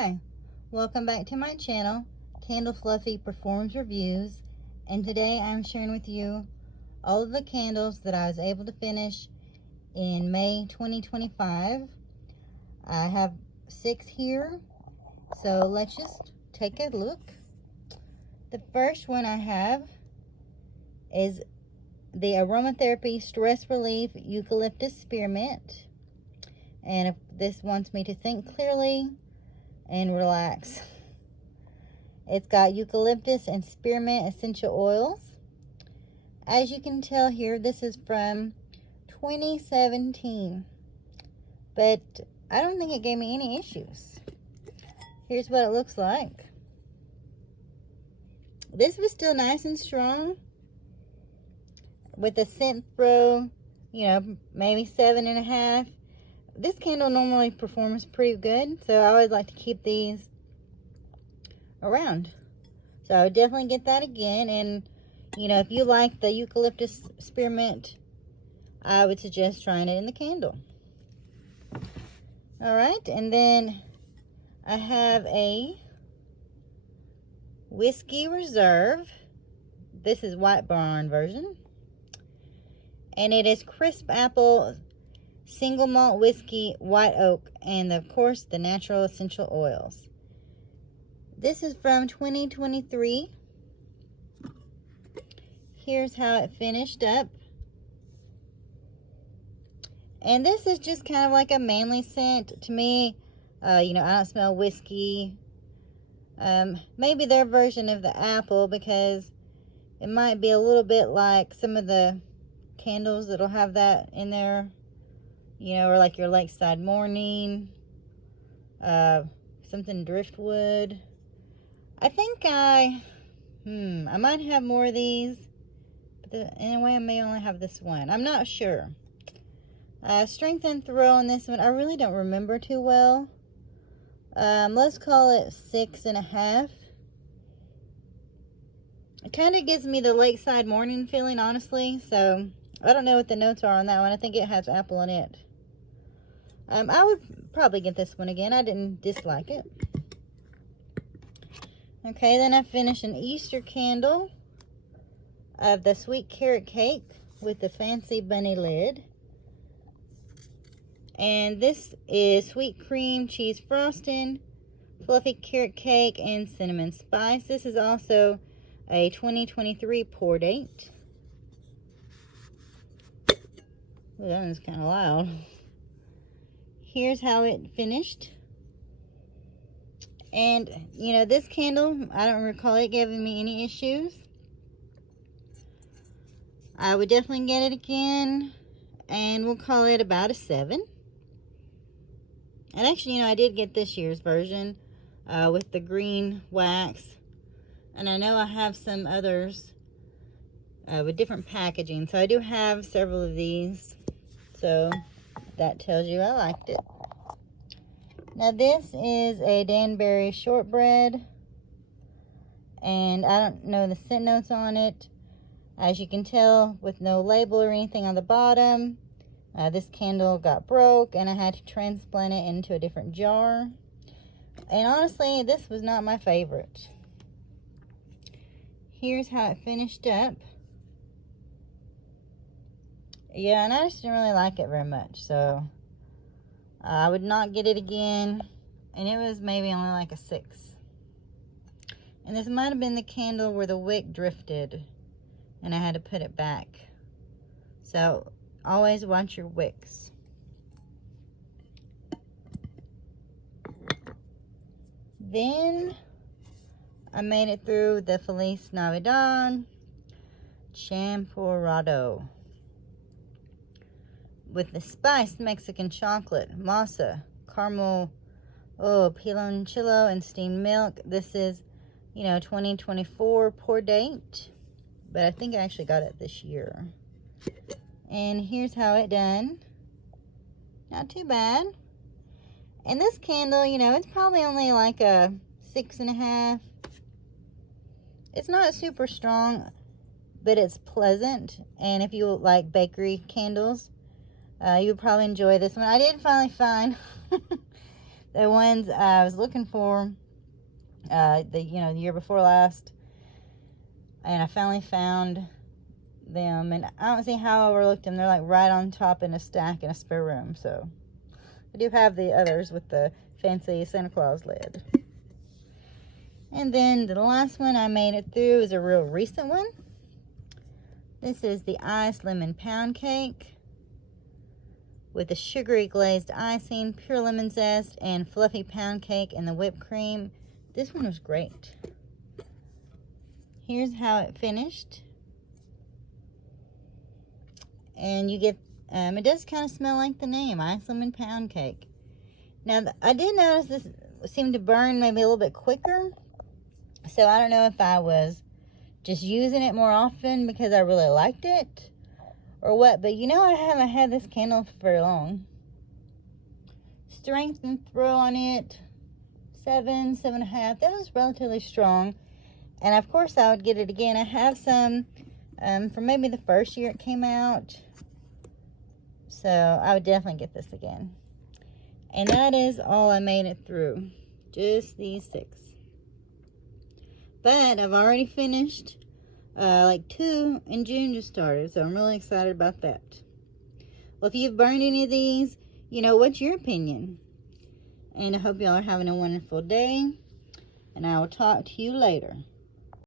Hi, welcome back to my channel, Candle Fluffy Performs Reviews, and today I'm sharing with you all of the candles that I was able to finish in May 2025. I have 6 here, so let's just take a look. The first one I have is the Aromatherapy Stress Relief Eucalyptus Spearmint, and if this wants me to think clearly and relax. It's got eucalyptus and spearmint essential oils. As you can tell here, this is from 2017, but I don't think it gave me any issues. Here's what it looks like. This was still nice and strong with a scent throw, maybe 7.5. This candle normally performs pretty good, so I always like to keep these around. So I would definitely get that again. And if you like the eucalyptus spearmint, I would suggest trying it in the candle. All right, and then I have a Whiskey Reserve. This is White Barn version, and it is crisp apple, single malt whiskey, white oak, and of course the natural essential oils. This is from 2023. Here's how it finished up. And this is just kind of like a manly scent to me. I don't smell whiskey. Maybe their version of the apple, because it might be a little bit like some of the candles that'll have that in there. Or like your Lakeside Morning, something driftwood. I think I might have more of these, but anyway, I may only have this one. I'm not sure. Strength and thrill on this one, I really don't remember too well. Let's call it 6.5. It kind of gives me the Lakeside Morning feeling, honestly, so I don't know what the notes are on that one. I think it has apple in it. I would probably get this one again. I didn't dislike it. Okay, then I finished an Easter candle of the sweet carrot cake with the fancy bunny lid. And this is sweet cream cheese frosting, fluffy carrot cake, and cinnamon spice. This is also a 2023 pour date. Ooh, that one's kind of loud. Here's how it finished. And, this candle, I don't recall it giving me any issues. I would definitely get it again, and we'll call it about a 7. And actually, I did get this year's version with the green wax. And I know I have some others with different packaging. So I do have several of these. So that tells you I liked it. Now this is a Danbury shortbread, and I don't know the scent notes on it. As you can tell, with no label or anything on the bottom, this candle got broke and I had to transplant it into a different jar. And honestly, this was not my favorite. Here's how it finished up. Yeah, and I just didn't really like it very much, so I would not get it again. And it was maybe only like a 6. And this might have been the candle where the wick drifted and I had to put it back. So always watch your wicks. Then I made it through the Feliz Navidad Champorado with the spiced Mexican chocolate, masa, caramel, piloncillo, and steamed milk. This is, 2024 pour date, but I think I actually got it this year. And here's how it done. Not too bad. And this candle, it's probably only like a 6.5. It's not super strong, but it's pleasant. And if you like bakery candles, you would probably enjoy this one. I did finally find The ones I was looking for, the year before last, and I finally found them, and I don't see how I overlooked them. They're like right on top in a stack in a spare room. So I do have the others with the fancy Santa Claus lid. And then the last one I made it through is a real recent one. This is the iced lemon pound cake with the sugary glazed icing, pure lemon zest, and fluffy pound cake and the whipped cream. This one was great. Here's how it finished. And you get, it does kind of smell like the name, iced lemon pound cake. Now, I did notice this seemed to burn maybe a little bit quicker. So I don't know if I was just using it more often because I really liked it or what. But I haven't had this candle for very long. Strength and throw on it, 7, 7.5. That was relatively strong. And of course I would get it again. I have some from maybe the first year it came out. So I would definitely get this again. And that is all I made it through. Just these 6. But I've already finished like 2, and June just started. So I'm really excited about that. Well, if you've burned any of these, what's your opinion? And I hope y'all are having a wonderful day. And I will talk to you later.